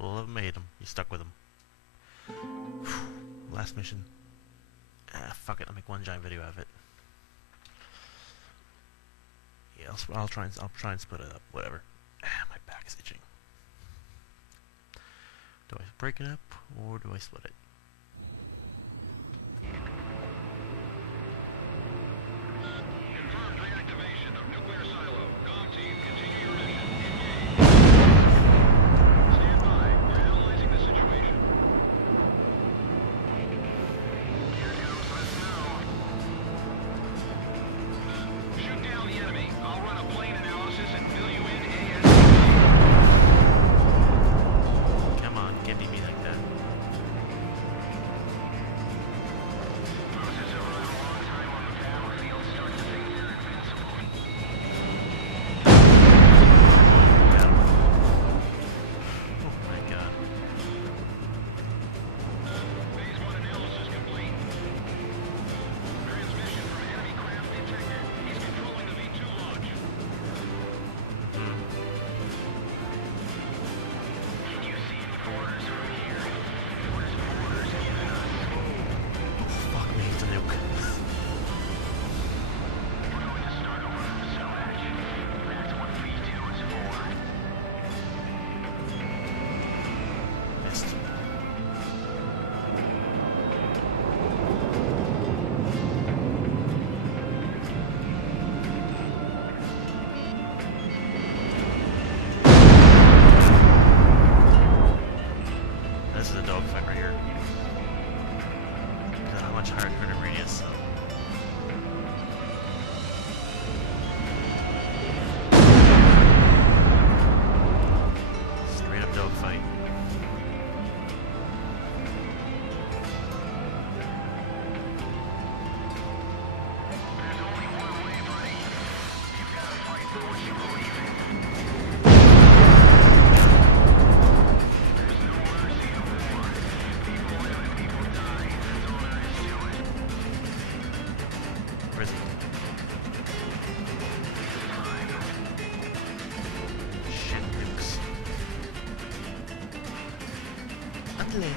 We'll have made him. You stuck with him. Last mission. Fuck it. I'll make one giant video out of it. Yeah, I'll try and split it up. Whatever. My back's itching. Do I break it up or do I split it? Confirmed reactivation of nuclear silo. Comm team, continue your mission. Engage. Stand by. We're analyzing the situation. Here goes. Let's know. Shoot down the enemy. I'll run a plane analysis and fill you in ASAP. Come on, can't beat me like that. Moses arrived a long time on the battlefield. Start to think they're invincible. Oh my god. Phase 1 analysis complete. Transmission from enemy craft detected. He's controlling the V2 launch. Can you see any orders from here? What is orders giving us? Fuck, we need to nuke. We're going to start over from scratch. That's what V2 is for. Missed. This is a dogfight right here. Got a much higher credit radius, so. Straight up dogfight. There's only one way, buddy. You've got to fight for what you believe in. There's no mercy in war. People live and people die. That's all there is to it. Where is he? Time. Shit, nukes. Under here.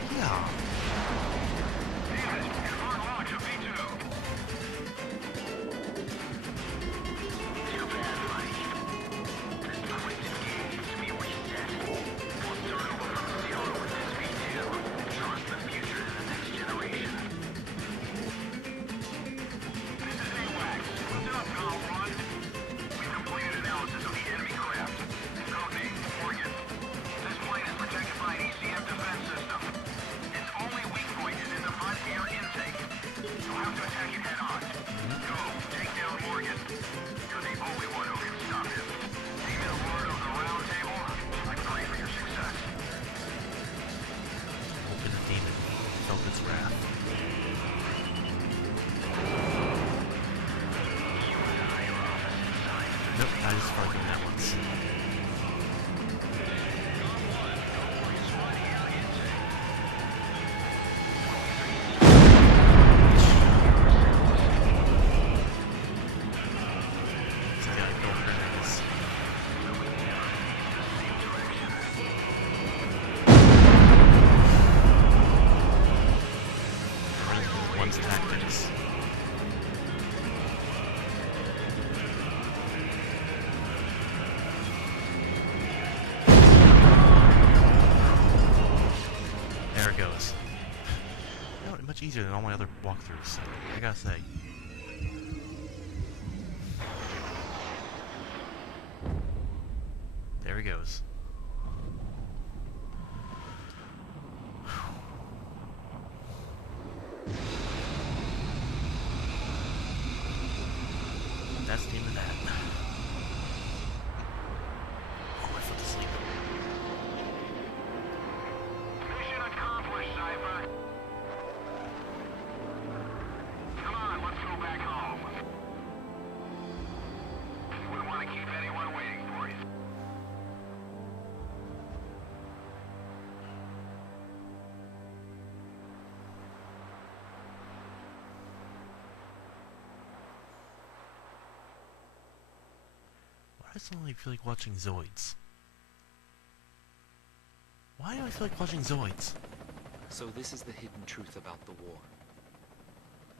David, confirm launch of V2. Too bad, buddy. This twisted game needs to be reset. We'll start over from zero with this V2 and trust the future to the next generation. This is AWACS. Listen up, Call 1. We've completed analysis of the enemy craft. Codename Morgan. This plane is protected by an ECM defense system. Its only weak point is in the front air intake. You'll have to attack it head on. Go, take down Morgan. You're the only one who can stop him. Be the word of the round table. I pray for your success. Open the demon. Felt its wrath. You and I are opposite sides. Nope, I just fucking that once. So I gotta go for this. One's tactics. There it goes. You know, much easier than all my other walkthroughs, I gotta say. There he goes. That's the end of that. Oh, my foot to sleep. Mission accomplished, Cypher. Come on, let's go back home. We want to keep anyone waiting for you. Why do I suddenly feel like watching Zoids? Why do I feel like watching Zoids? So this is the hidden truth about the war.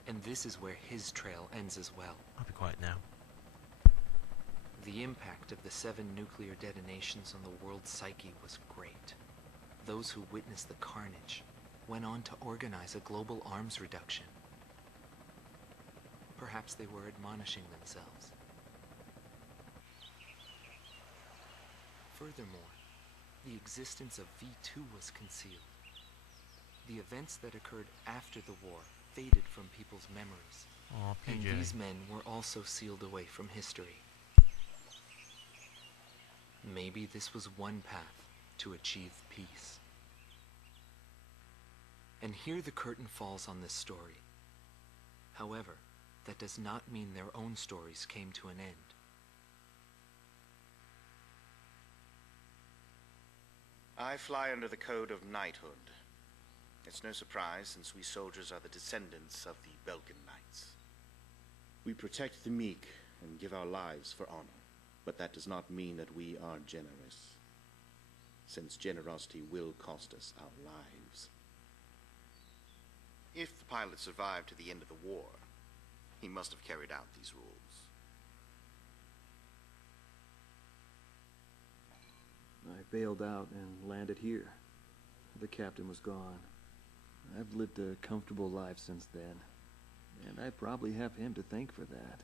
And this is where his trail ends as well. I'll be quiet now. The impact of the 7 nuclear detonations on the world's psyche was great. Those who witnessed the carnage went on to organize a global arms reduction. Perhaps they were admonishing themselves. Furthermore, the existence of V2 was concealed. The events that occurred after the war faded from people's memories. Aw, And PJ. these men were also sealed away from history. Maybe this was one path to achieve peace. And here the curtain falls on this story. However, that does not mean their own stories came to an end. I fly under the code of knighthood. It's no surprise, since we soldiers are the descendants of the Belgian Knights. We protect the meek and give our lives for honor, but that does not mean that we are generous, since generosity will cost us our lives. If the pilot survived to the end of the war, he must have carried out these rules. I bailed out and landed here. The captain was gone. I've lived a comfortable life since then, and I probably have him to thank for that.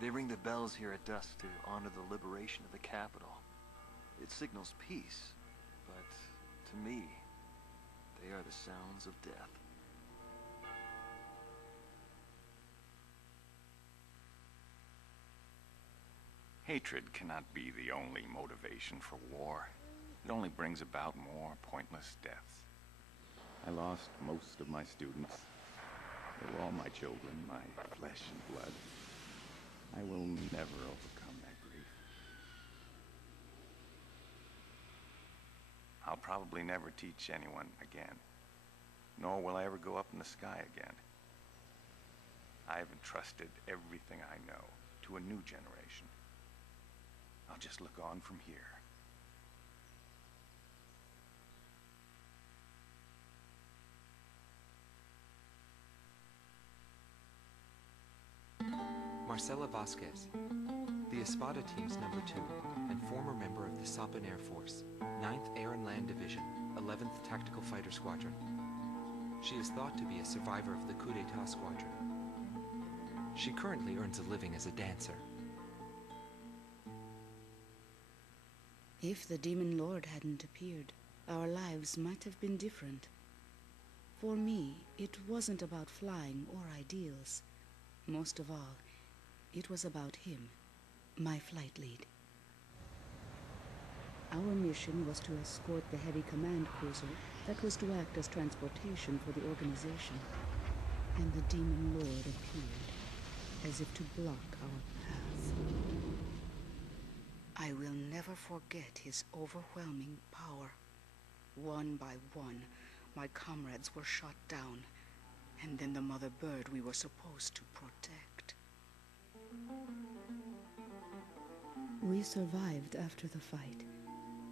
They ring the bells here at dusk to honor the liberation of the capital. It signals peace, but to me, they are the sounds of death. Hatred cannot be the only motivation for war. It only brings about more pointless deaths. I lost most of my students. They were all my children, my flesh and blood. I will never overcome that grief. I'll probably never teach anyone again, nor will I ever go up in the sky again. I have entrusted everything I know to a new generation. I'll just look on from here. Marcela Vasquez, the Espada team's number 2 and former member of the Sapan Air Force, 9th Air and Land Division, 11th Tactical Fighter Squadron. She is thought to be a survivor of the coup d'etat squadron. She currently earns a living as a dancer. If the Demon Lord hadn't appeared, our lives might have been different. For me, it wasn't about flying or ideals. Most of all, it was about him, my flight lead. Our mission was to escort the heavy command cruiser that was to act as transportation for the organization. And the Demon Lord appeared, as if to block our path. I will never forget his overwhelming power. One by one, my comrades were shot down, and then the mother bird we were supposed to protect. We survived after the fight.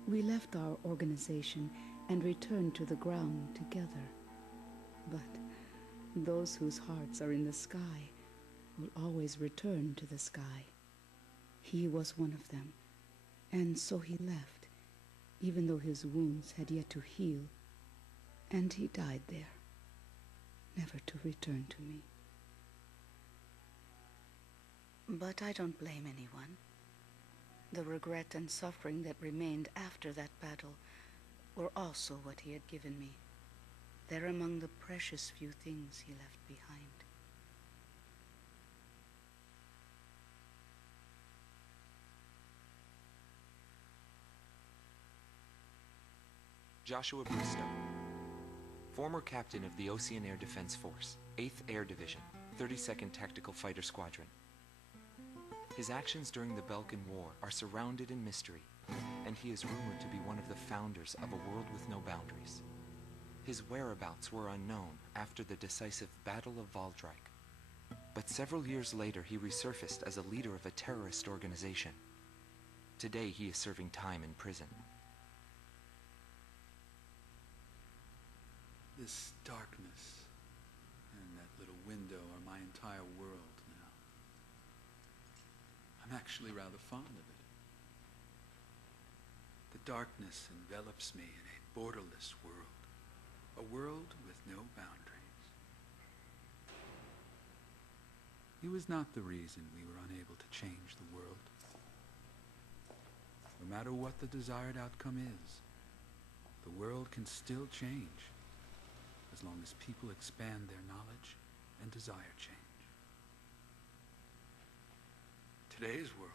We left our organization and returned to the ground together. But those whose hearts are in the sky will always return to the sky. He was one of them. And so he left, even though his wounds had yet to heal, and he died there, never to return to me. But I don't blame anyone. The regret and suffering that remained after that battle were also what he had given me. They're among the precious few things he left behind. Joshua Bristow, former captain of the Ocean Air Defense Force, 8th Air Division, 32nd Tactical Fighter Squadron. His actions during the Balkan War are surrounded in mystery, and he is rumored to be one of the founders of a world with no boundaries. His whereabouts were unknown after the decisive Battle of Valdrike. But several years later, he resurfaced as a leader of a terrorist organization. Today, he is serving time in prison. This darkness and that little window are my entire world now. I'm actually rather fond of it. The darkness envelops me in a borderless world, a world with no boundaries. It was not the reason we were unable to change the world. No matter what the desired outcome is, the world can still change as long as people expand their knowledge and desire change. Today's world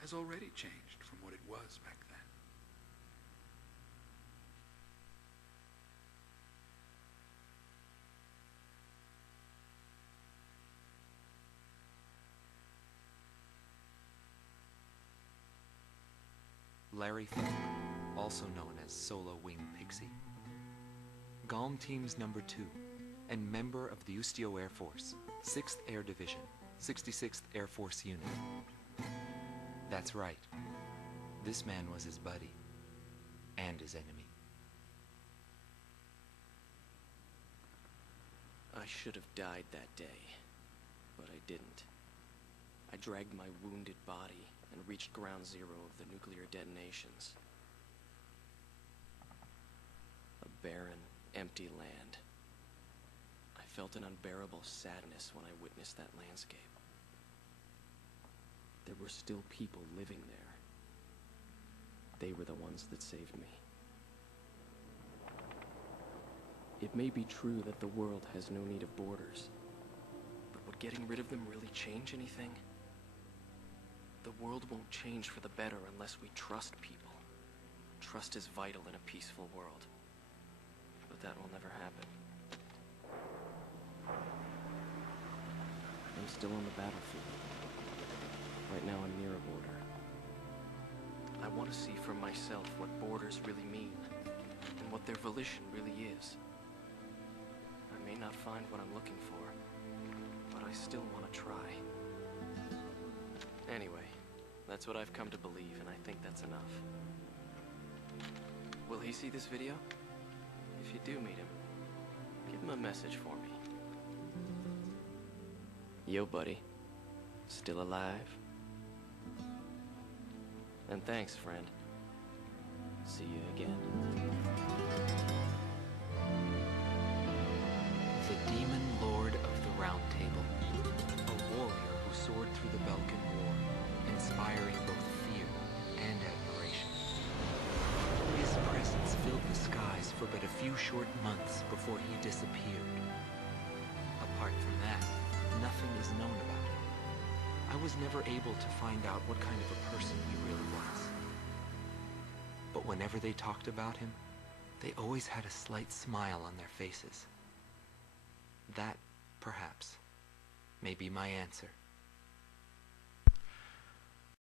has already changed from what it was back then. Larry Fink, also known as Solo Wing Pixie. GALM Team's number 2, and member of the Ustio Air Force, 6th Air Division, 66th Air Force Unit. That's right. This man was his buddy, and his enemy. I should have died that day, but I didn't. I dragged my wounded body and reached ground zero of the nuclear detonations. A barren, empty land. I felt an unbearable sadness when I witnessed that landscape. There were still people living there. They were the ones that saved me. It may be true that the world has no need of borders, but would getting rid of them really change anything? The world won't change for the better unless we trust people. Trust is vital in a peaceful world. But that will never happen. I'm still on the battlefield. Right now I'm near a border. I want to see for myself what borders really mean, and what their volition really is. I may not find what I'm looking for, but I still want to try. Anyway, that's what I've come to believe, and I think that's enough. Will he see this video? If you do meet him, give him a message for me. Yo, buddy. Still alive? And thanks, friend. See you again. The Demon Lord of the Round Table. A warrior who soared through the Balkan War, inspiring both fear and admiration. His presence filled the skies for but a few short months before he disappeared. Apart from that, nothing is known about him. I was never able to find out what kind of a person he really was. But whenever they talked about him, they always had a slight smile on their faces. That, perhaps, may be my answer.